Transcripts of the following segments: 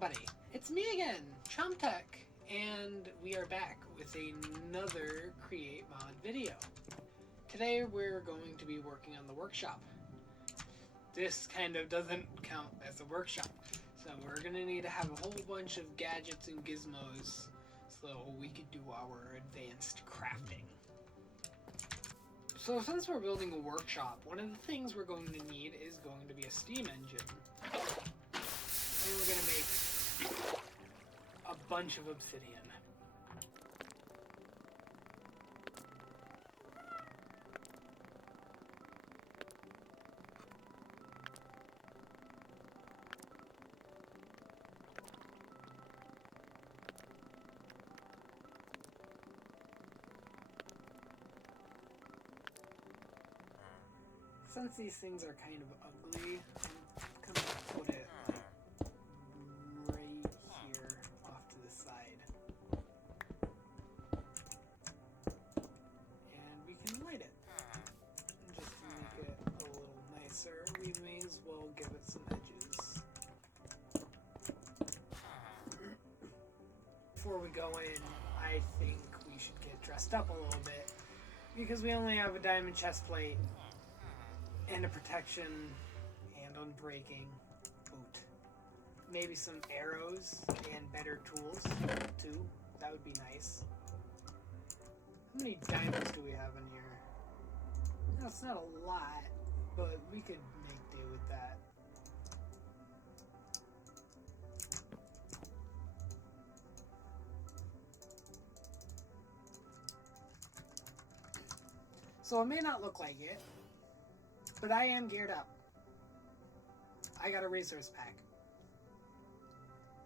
everybody, it's me again, Chomtech, and we are back with another Create Mod video. Today we're going to be working on the workshop. This kind of doesn't count as a workshop, so we're going to need to have a whole bunch of gadgets and gizmos so we could do our advanced crafting. So since we're building a workshop, one of the things we're going to need is going to be a steam engine. And we're going to make a bunch of obsidian. Since these things are kind of ugly, I'm gonna put it like right here off to the side. And we can light it. And just to make it a little nicer, we may as well give it some edges. Before we go in, I think we should get dressed up a little bit, because we only have a diamond chest plate and a protection and unbreaking boot. Maybe some arrows and better tools too. That would be nice. How many diamonds do we have in here? No, it's not a lot, but we could make do with that. So it may not look like it, but I am geared up. I got a resource pack.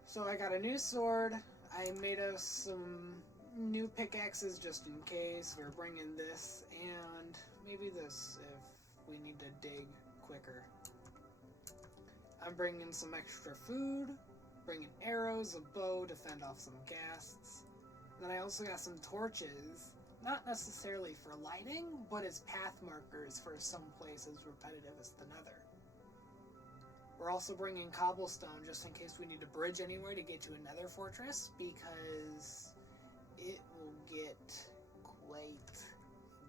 So I got a new sword. I made us some new pickaxes just in case. We're bringing this and maybe this if we need to dig quicker. I'm bringing some extra food, bringing arrows, a bow to fend off some ghasts. Then I also got some torches. Not necessarily for lighting, but as path markers for some places repetitive as the Nether. We're also bringing cobblestone just in case we need to bridge anywhere to get to a Nether fortress, because it will get quite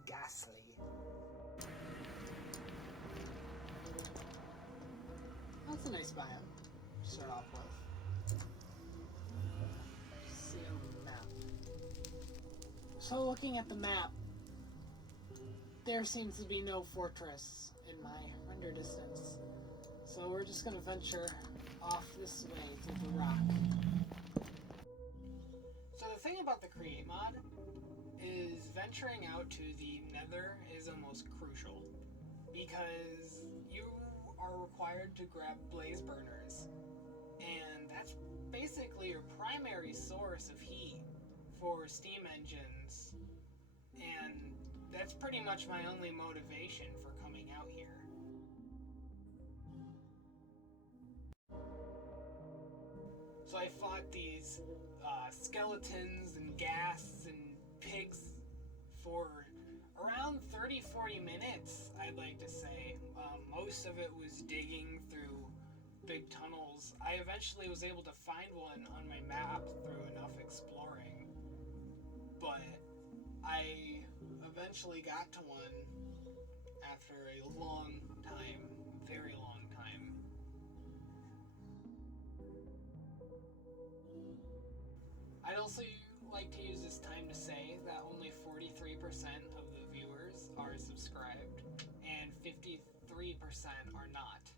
ghastly. That's a nice biome to start off with. See on the map. So looking at the map, there seems to be no fortress in my render distance. So we're just going to venture off this way through the rock. So the thing about the Create mod is venturing out to the Nether is almost crucial, because you are required to grab blaze burners, and that's basically your primary source of heat for steam engines, and that's pretty much my only motivation for coming out here. So I fought these skeletons and ghasts and pigs for around 30-40 minutes, I'd like to say. Most of it was digging through big tunnels. I eventually was able to find one on my map through enough exploring, but I eventually got to one after a long time, very long time. I'd also like to use this time to say that only 43% of the viewers are subscribed and 53% are not.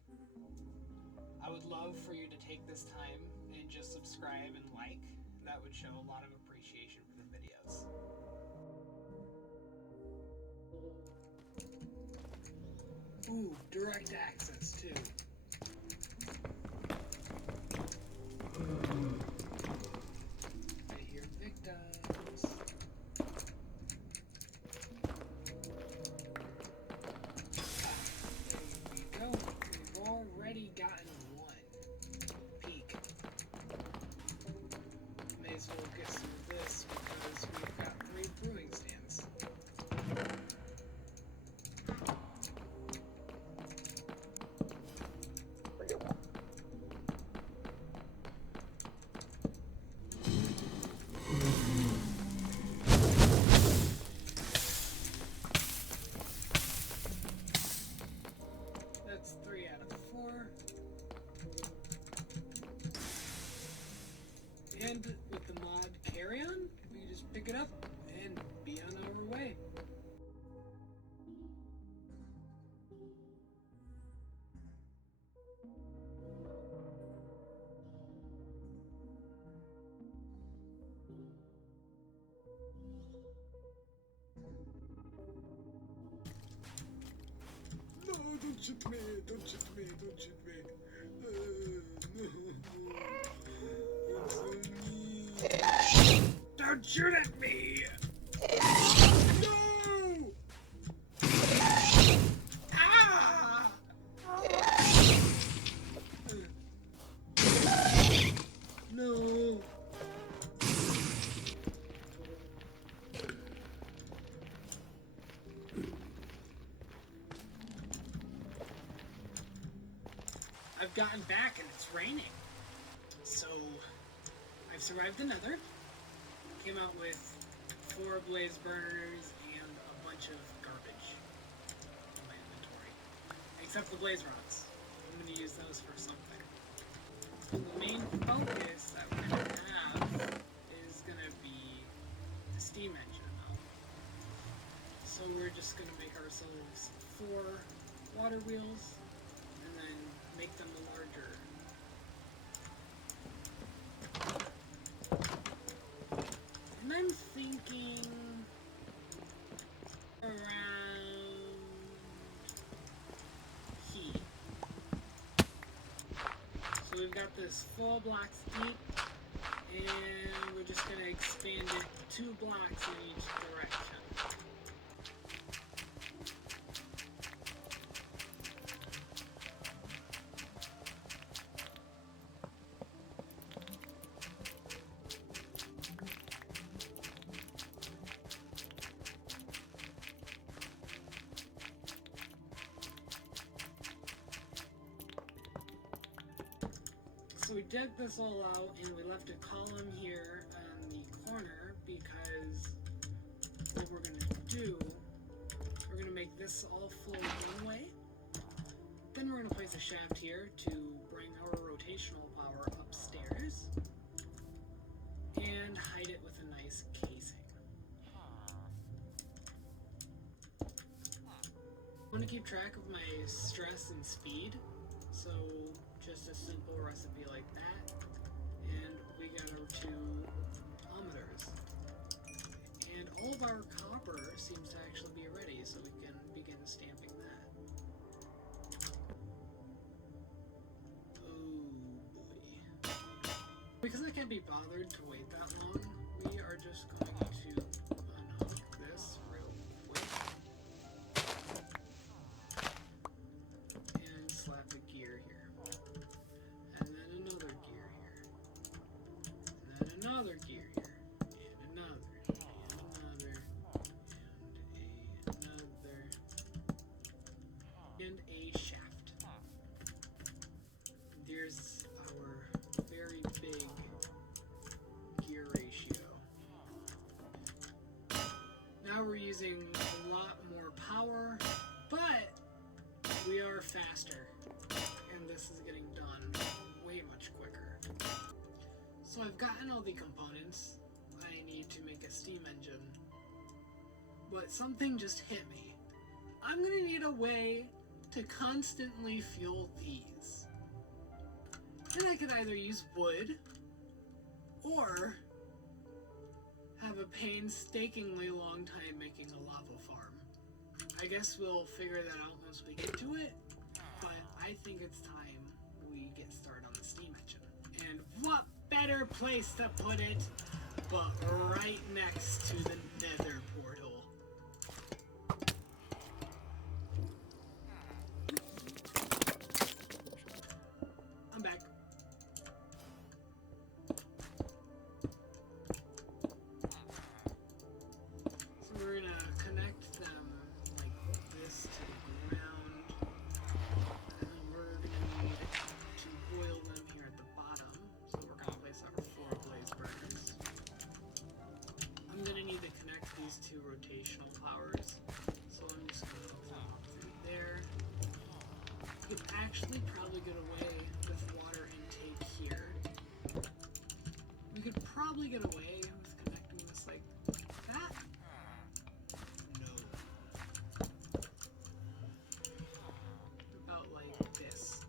I would love for you to take this time and just subscribe and like. That would show a lot of appreciation for the videos. Ooh, direct access too. I hear victims. There we go. We've already gotten one peak. May as well get some of this because we've got 3 brewing stands. shoot me! Don't shoot me! Don't shoot me! No! Don't shoot at me! No! Ah! No! I've gotten back and it's raining. So, I've survived the Nether. Came out with 4 blaze burners and a bunch of garbage in my inventory. Except the blaze rods. I'm going to use those for something. So the main focus that we're going to have is going to be the steam engine though. So we're just going to make ourselves 4 water wheels and then make them larger. And I'm thinking around here. So we've got this 4 blocks deep, and we're just going to expand it 2 blocks in each direction. So we dug this all out and we left a column here on the corner because what we're going to do, we're going to make this all flow one way. Then we're going to place a shaft here to bring our rotational power upstairs and hide it with a nice casing. I want to keep track of my stress and speed, so just a simple recipe like that, and we got our 2 ohmmeters. And all of our copper seems to actually be ready, so we can begin stamping that. Oh boy. Because I can't be bothered to wait that long, we are just going to unhook this real quick and slap a gear here. And then another gear here. And then another gear here. And another. And another. And another. And a shaft. There's our very big gear ratio. Now we're using a lot more power, but we are faster. And this is getting done way much quicker. So I've gotten all the components I need to make a steam engine, but something just hit me. I'm gonna need a way to constantly fuel these. And I could either use wood or have a painstakingly long time making a lava farm. I guess we'll figure that out once we get to it, but I think it's time we get started on the steam engine. And what better place to put it but right next to the Nether portal. I'm back. So we're gonna connect them like this to the ground. And then we're gonna need to boil them here at the bottom. So we're gonna place our 4 blaze burners. I'm gonna need to connect these 2 rotational powers. So I'm just gonna hook them up through there. We could actually probably get away with water intake here. We could probably get away with connecting this like that. No. About like this.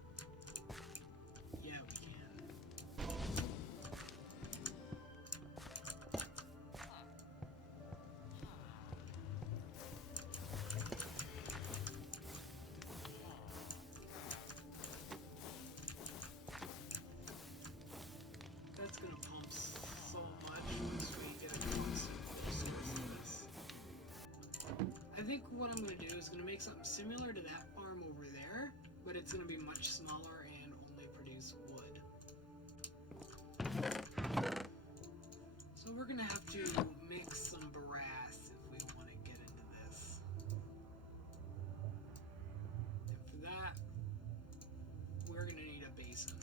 Yeah, we can. make something similar to that farm over there, but it's going to be much smaller and only produce wood. So we're going to have to mix some brass if we want to get into this. And for that, we're going to need a basin.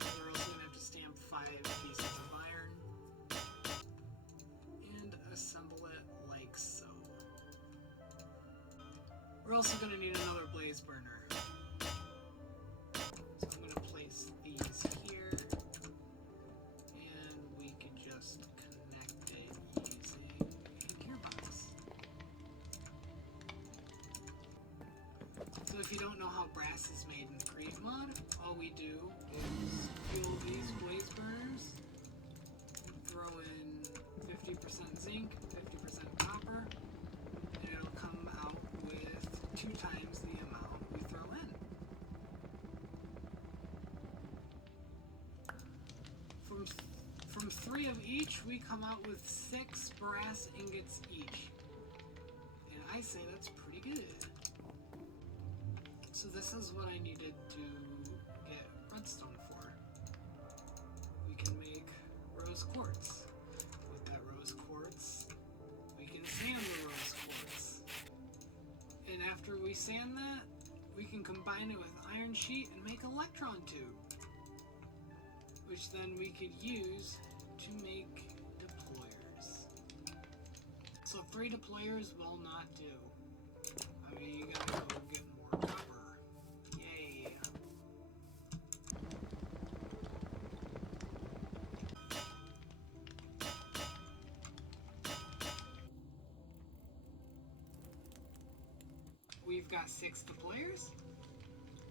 We're also going to have to stamp 5 pieces of iron and assemble it like so. We're also going to need another blaze burner. So I'm going to place these here, and we can just connect it using a gearbox. So if you don't know how brass is made in the Create mod, all we do is fuel these blaze burners, throw in 50% zinc, 50% copper, and it'll come out with 2 times the amount we throw in. From 3 of each, we come out with 6 brass ingots each. And I say that's pretty good. So this is what I needed to get redstone for. We can make rose quartz. With that rose quartz, we can sand the rose quartz. And after we sand that, we can combine it with iron sheet and make electron tube, which then we could use to make deployers. So 3 deployers will not do. I mean, you gotta go get more copper. Yay. We've got 6 deployers,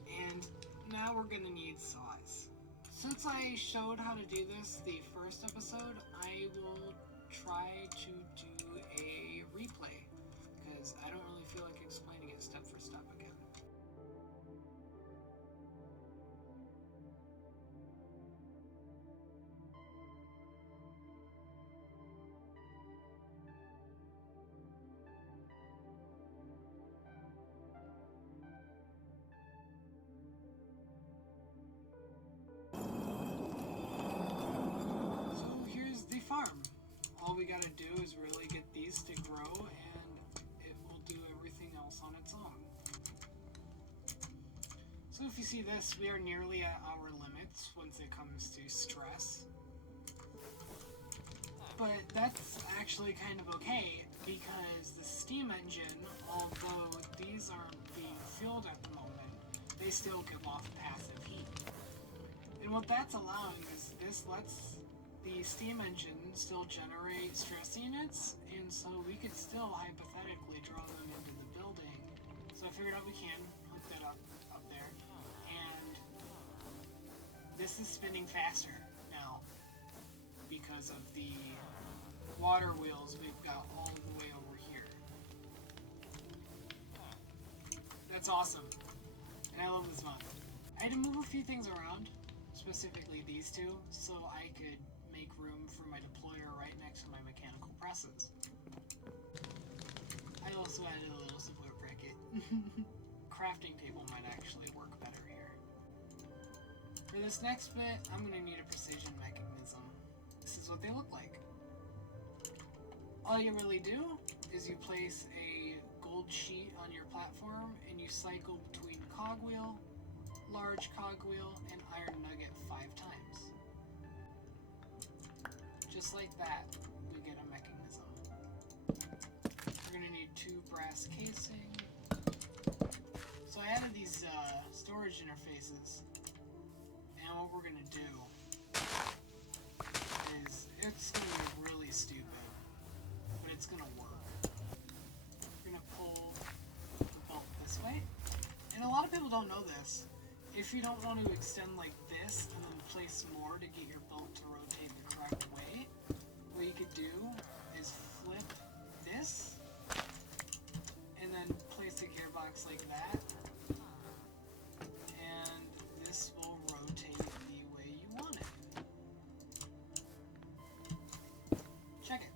and now we're gonna need saws. Since I showed how to do this the first episode, I will try to do a replay, because I don't really feel like explaining it step for step again. Farm. All we gotta do is really get these to grow, and it will do everything else on its own. So if you see this, we are nearly at our limits once it comes to stress. But that's actually kind of okay, because the steam engine, although these aren't being fueled at the moment, they still give off passive heat. And what that's allowing is this lets the steam engine still generate stress units, and so we could still hypothetically draw them into the building. So I figured out we can hook that up there, and this is spinning faster now because of the water wheels we've got all the way over here. That's awesome, and I love this mod. I had to move a few things around, specifically these 2, so I could make room for my deployer right next to my mechanical presses. I also added a little support bracket. Crafting table might actually work better here. For this next bit, I'm going to need a precision mechanism. This is what they look like. All you really do is you place a gold sheet on your platform and you cycle between cogwheel, large cogwheel, and iron nugget 5 times. Just like that, we get a mechanism. We're going to need 2 brass casing. So I added these storage interfaces, and what we're going to do is, it's going to be really stupid, but it's going to work. We're going to pull the bolt this way, and a lot of people don't know this. If you don't want to extend like this and then place more to get your bolt to rotate the correct way, what you could do is flip this and then place the gearbox like that, and this will rotate the way you want it. Check it.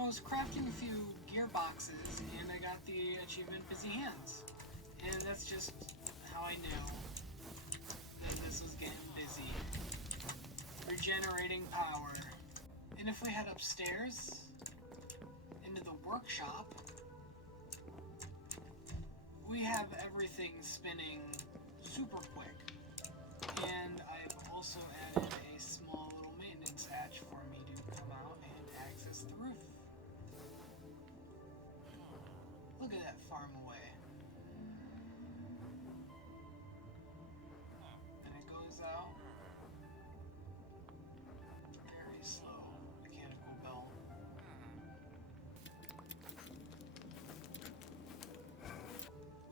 So I was crafting a few gearboxes, and I got the achievement Busy Hands. And that's just how I knew that this was getting busy. Regenerating power. And if we head upstairs, into the workshop, we have everything spinning super quick. And I've also added a small little maintenance hatch for me to come out and access the roof. Look at that farm away. And it goes out. Very slow mechanical bell.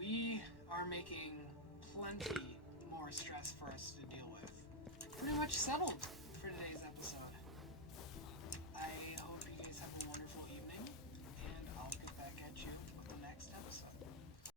We are making plenty more stress for us to deal with. Pretty much settled.